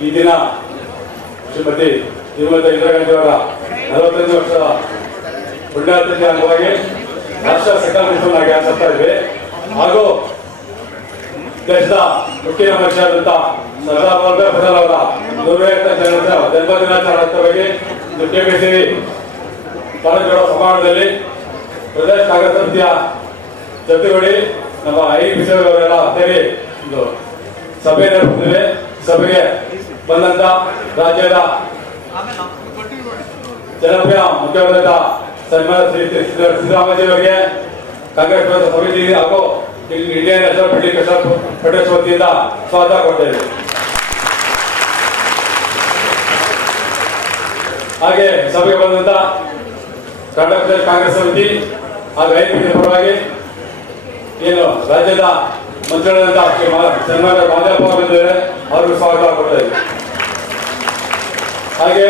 ಈ ದಿನ ಶ್ರೀಮತಿ ಶ್ರೀಮತಿ ಇಂದಿರಾ ಗಾಂಧಿ ಅವರ ನಲವತ್ತೈದು ವರ್ಷ ಪುಣ್ಯಾಚರಣೆ ಅಂಗವಾಗಿ ರಾಷ್ಟ್ರ ಆಗಿ ಆಚರಿಸ್ತಾ ಇದ್ವಿ. ಹಾಗೂ ದೇಶದ ಮುಖ್ಯ ಆದಂತ ಸರ್ದಾರ್ ವಲ್ಲಭಾಯ್ ಪಟೇಲ್ ಅವರ ನೂರೈವತ್ತ ಜನ್ಮ ದಿನಾಚರಣೆ ಅಂಗವಾಗಿ ಕೆಪಿಸಿ ಕಾಲೇಜುಗಳ ಸಮಾರಂಭದಲ್ಲಿ ಪ್ರದೇಶ ಕಾಂಗ್ರೆಸ್ ಸಮಿತಿಯ ಜೊತೆಗೂಡಿ ನಮ್ಮ ಐ ವಿಷಯವರೆಲ್ಲ ಸೇರಿ ಒಂದು ಸಭೆ ನಡೆಸುತ್ತೇವೆ ಸಭೆಗೆ ಬಂದಂತ ರಾಜ್ಯದ ಜನಪ್ರಿಯ ಮುಖ್ಯಮಂತ್ರಿ ಸನ್ಮಾನ ಸಿದ್ದರಾಮಯ್ಯ ಅವರಿಗೆ ಕಾಂಗ್ರೆಸ್ ಸಮಿತಿ ಹಾಗೂ ಇಂಡಿಯನ್ ನ್ಯಾಷನಲ್ ಬಿಲ್ಡಿಂಗ್ ಫೆಡರೇಷನ್ ವತಿಯಿಂದ ಸ್ವಾಗತ ಕೊಡ್ತೇವೆ ಹಾಗೆ ಸಭೆಗೆ ಬಂದಂತ ಕರ್ನಾಟಕ ಕಾಂಗ್ರೆಸ್ ಸಮಿತಿ ಹಾಗೂ ಪರವಾಗಿ ಏನು ರಾಜ್ಯದ ಮಂತ್ರಿಗಳಾದಂತ ಶ್ರೀ ಮಾ- ಸನ್ಮಾನ್ಯ ಮಾದೇವಪ್ಪ ಅವರು ಬಂದಿದ್ದಾರೆ ಅವ್ರಿಗೂ ಸ್ವಾಗತ ಕೊಡ್ತೇವೆ ಹಾಗೆ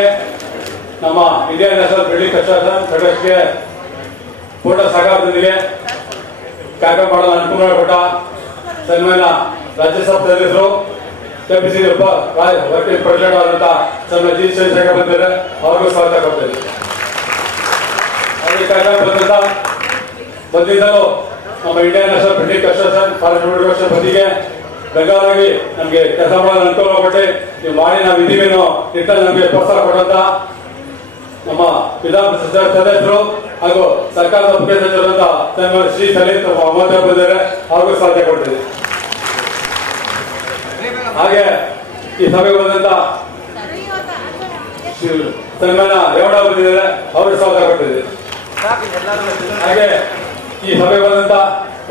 ನಮ್ಮ ಇಂಡಿಯನ್ ನ್ಯಾಷನಲ್ ಬಿಲ್ಡಿಂಗ್ ಕನ್ಸ್ಟ್ರಕ್ಷನ್ ಫೆಡರೇಷನ್ಗೆ ಪೂರ್ಣ ಸಹಕಾರದೊಂದಿಗೆ ಕಾರ್ಯ ಮಾಡಲು ಅನುಕೂಲ ಮಾಡಿಕೊಟ್ಟ ಸನ್ಮಾನ ರಾಜ್ಯಸಭಾ ಸದಸ್ಯರು ಕೆಪಿಸಿ ವರ್ಕಿಂಗ್ ಪ್ರೆಸಿಡೆಂಟ್ ಆದಂತ ಸನ್ಮಾನ ಜಿ ಚಂದ್ರಶೇಖರ್ ಬಂದಿದ್ದಾರೆ. ಅವ್ರಿಗೂ ಸ್ವಾಗತ ಕೊಡ್ತೇವೆ ಹಾಗೆ ಕಾರ್ಯ ಬಂದಂತ ಬಂದಿದ್ದಲು ನಮ್ಮ India national building construction forest ಬದಿಗೆ ಬೆಂಗಾಲಾಗಿ ನಮಗೆ ಕೆಲಸ ಮಾಡಲು ಅನುಕೂಲ ಕೊಟ್ಟು ನೀವು ಮಾಡಿ ನಾವು ಇದೀವೇನೋ ನಿಟ್ಟಲ್ಲಿ ನಮಗೆ ಪ್ರೋತ್ಸಾಹ ಕೊಟ್ಟಂತ ನಮ್ಮ ವಿಧಾನ ಸದಸ್ಯರು ಹಾಗೂ ಸರ್ಕಾರದ ಮುಖ್ಯ ಸಚಿವರಾದ ಶ್ರೀ ಸಲೀಂ ತಮ್ಮ ಅವರು ಬಂದಿದ್ದಾರೆ. ಅವ್ರಿಗೂ ಸಾಧ್ಯ ಕೊಟ್ಟಿದೆ ಹಾಗೆ ಈ ಸಭೆಗೆ ಬಂದಂತ ಸನ್ಮಾನ ರೇವಣ ಅವರು ಬಂದಿದ್ದಾರೆ. ಅವ್ರಿಗೆ ಸಾಧ್ಯ ಕೊಟ್ಟಿದೆ ಹಾಗೆ ಈ ಸಭೆ ಬಂದಂತ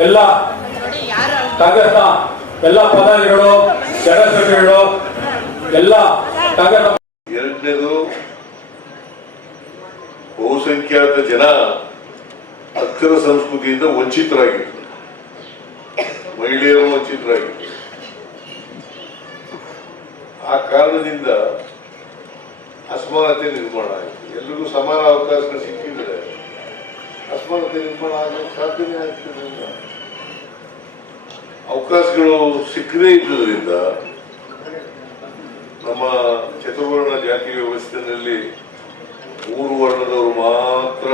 ಎಲ್ಲ ಕಾಂಗ್ರೆಸ್ನ ಎಲ್ಲ ಪದಾಧಿಗಳು ಸೆಕ್ರೆಟರಿಗಳು ಎಲ್ಲ ಕಾಂಗ್ರೆಸ್ ಎರಡನೇದು ಬಹುಸಂಖ್ಯಾತ ಜನ ಅಕ್ಷರ ಸಂಸ್ಕೃತಿಯಿಂದ ವಂಚಿತರಾಗಿದ್ರು. ಮಹಿಳೆಯರು ವಂಚಿತರಾಗಿದ್ರು. ಆ ಕಾರಣದಿಂದ ಅಸಮಾನತೆ ನಿರ್ಮಾಣ ಆಯಿತು. ಎಲ್ರಿಗೂ ಸಮಾನ ಅವಕಾಶಗಳು ಅಸಮಾನತೆ ನಿರ್ಮಾಣ ಆಗಲು ಸಾಧ್ಯನೇ ಆಗ್ತಿರಲಿಲ್ಲ. ಅವಕಾಶಗಳು ಸಿಕ್ಕದೇ ಇದ್ದುದರಿಂದ ನಮ್ಮ ಚತುರ್ವರ್ಣ ಜಾತಿ ವ್ಯವಸ್ಥೆಯಲ್ಲಿ ಮೂರು ವರ್ಣದವರು ಮಾತ್ರ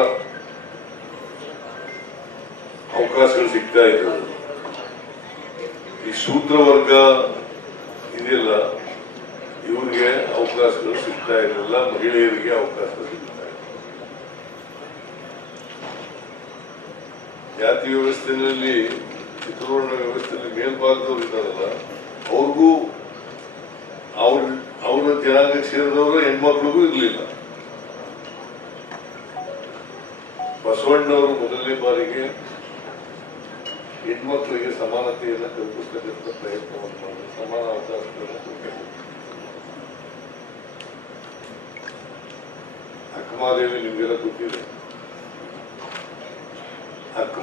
ಅವಕಾಶಗಳು ಸಿಗ್ತಾ ಇದ್ದವು. ಈ ಶೂದ್ರ ವರ್ಗ ಇದೆಯಲ್ಲ ಇವರಿಗೆ ಅವಕಾಶಗಳು ಸಿಗ್ತಾ ಇರಲಿಲ್ಲ, ಮಹಿಳೆಯರಿಗೆ ಅವಕಾಶಗಳು ಸಿಗ್ತಾ ಇಲ್ಲ ಜಾತಿ ವ್ಯವಸ್ಥೆಯಲ್ಲಿ ಚಿತ್ರವರ್ಣ ವ್ಯವಸ್ಥೆಯಲ್ಲಿ ಮೇಲ್ಭಾಗದವ್ರು ಇದ್ದಾರಲ್ಲ, ಅವ್ರಿಗೂ ಅವ್ರ, ಅವರ ಜನಾಂಗಕ್ಕೆ ಸೇರಿದವರು ಹೆಣ್ಮಕ್ಳಿಗೂ ಇರಲಿಲ್ಲ. ಬಸವಣ್ಣವರು ಮೊದಲನೇ ಬಾರಿಗೆ ಹೆಣ್ಮಕ್ಳಿಗೆ ಸಮಾನತೆಯನ್ನು ಕಲ್ಪಿಸ್ತಕ್ಕಂಥ ಪ್ರಯತ್ನವನ್ನು ಮಾಡಿದ್ರು. ಸಮಾನ ಅವಕಾಶಗಳನ್ನು ಅಕ್ಕಮಾದೇವಿ ನಿಮಗೆಲ್ಲ ಗೊತ್ತಿದೆ.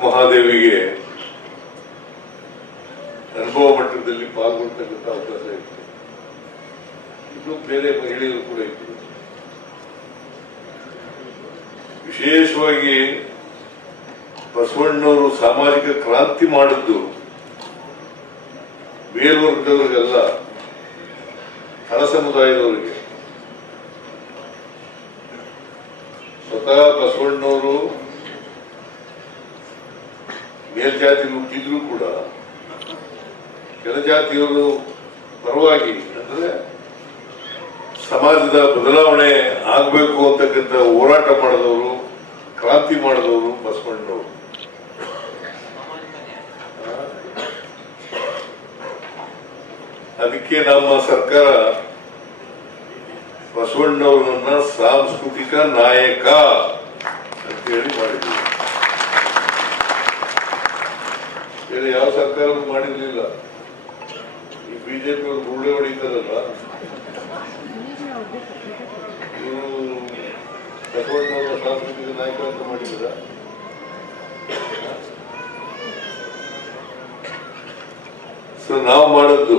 ಮಹಾದೇವಿಗೆ ಅನುಭವ ಮಟ್ಟದಲ್ಲಿ ಪಾಲ್ಗೊಳ್ತಕ್ಕಂಥ ಅವಕಾಶ ಇತ್ತು. ಇನ್ನು ಬೇರೆ ಮಹಿಳೆಯರು ಕೂಡ ಇತ್ತು ವಿಶೇಷವಾಗಿ ಬಸವಣ್ಣವರು ಸಾಮಾಜಿಕ ಕ್ರಾಂತಿ ಮಾಡಿದ್ದು ಮೇಲ್ವರ್ಗದವರಿಗೆಲ್ಲ ಹಣ ಸಮುದಾಯದವರಿಗೆ. ಸ್ವತಃ ಬಸವಣ್ಣವರು ಮೇಲ್ಜಾತಿ ಹುಟ್ಟಿದ್ರು ಕೂಡ ಕೆಳಜಾತಿಯವರು ಪರವಾಗಿ ಅಂದ್ರೆ ಸಮಾಜದ ಬದಲಾವಣೆ ಆಗಬೇಕು ಅಂತಕ್ಕಂಥ ಹೋರಾಟ ಮಾಡಿದವರು, ಕ್ರಾಂತಿ ಮಾಡಿದವರು ಬಸವಣ್ಣವರು ಅದಕ್ಕೆ ನಮ್ಮ ಸರ್ಕಾರ ಬಸವಣ್ಣವರನ್ನ ಸಾಂಸ್ಕೃತಿಕ ನಾಯಕ ಅಂತ ಹೇಳಿ ಮಾಡಿದ್ವಿ ಸರ್ಕಾರವೂ ಮಾಡಿರ್ಲಿಲ್ಲ. ಈ ಬಿಜೆಪಿ ಅವರು ಗುಳ್ಳೆ ಹೊಡಿತಾರಲ್ಲ ಇವರು ಬಸವಣ್ಣವರ ಸಾಂಸ್ಕೃತಿಕ ನಾಯಕ ಅಂತ ಮಾಡಿದ್ರ ಸೊ ನಾವು ಮಾಡದ್ದು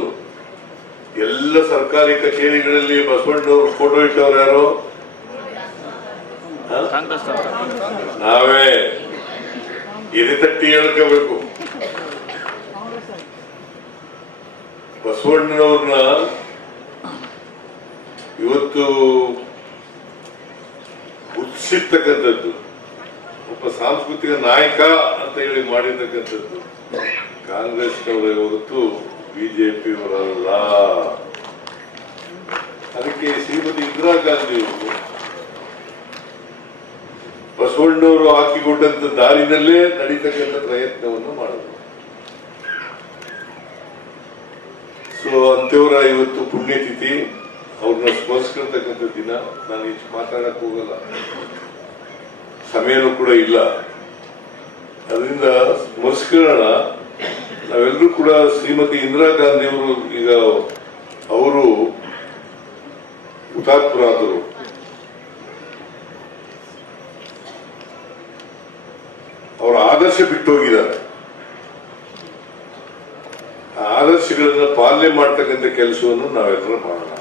ಎಲ್ಲ ಸರ್ಕಾರಿ ಕಚೇರಿಗಳಲ್ಲಿ ಬಸವಣ್ಣವ್ರ ಫೋಟೋ ಇಟ್ಟವ್ರು ಯಾರು? ನಾವೇ. ಎದೆ ತಟ್ಟಿ ಹೇಳ್ಕೋಬೇಕು. ಬಸವಣ್ಣನವ್ರನ್ನ ಇವತ್ತು ಗುರುತಿಸಿರ್ತಕ್ಕಂಥದ್ದು, ಒಬ್ಬ ಸಾಂಸ್ಕೃತಿಕ ನಾಯಕ ಅಂತ ಹೇಳಿ ಮಾಡಿರ್ತಕ್ಕಂಥದ್ದು. ಕಾಂಗ್ರೆಸ್ನವರೇ ಹೊರತು ಬಿಜೆಪಿಯವರಲ್ಲ ಅದಕ್ಕೆ ಶ್ರೀಮತಿ ಇಂದಿರಾ ಗಾಂಧಿಯವರು ಬಸವಣ್ಣವರು ಹಾಕಿಕೊಟ್ಟಂತ ದಾರಿನಲ್ಲೇ ನಡೀತಕ್ಕಂಥ ಪ್ರಯತ್ನವನ್ನು ಮಾಡಿದ್ರು. ಸೊ ಅಂತೆಯವರ ಇವತ್ತು ಪುಣ್ಯತಿಥಿ, ಅವ್ರನ್ನ ಸ್ಮರಿಸ್ಕೊಳ್ತಕ್ಕಂಥ ದಿನ, ನಾನು ಇಷ್ಟು ಮಾತಾಡಕ್ ಹೋಗಲ್ಲ. ಸಮಯನೂ ಕೂಡ ಇಲ್ಲ. ಅದರಿಂದ ಸ್ಮರಿಸ್ಕೊಳ್ಳೋಣ. ನಾವೆಲ್ಲರೂ ಕೂಡ ಶ್ರೀಮತಿ ಇಂದಿರಾ ಗಾಂಧಿ ಅವರು ಈಗ ಅವರು ಹುತಾತ್ಮರಾದರು. ಅವರ ಆದರ್ಶ ಬಿಟ್ಟು ಹೋಗಿದ್ದಾರೆ ಆ ಆದರ್ಶಗಳನ್ನ ಪಾಲನೆ ಮಾಡ್ತಕ್ಕಂಥ ಕೆಲಸವನ್ನು ನಾವೆಲ್ಲರೂ ಮಾಡೋಣ.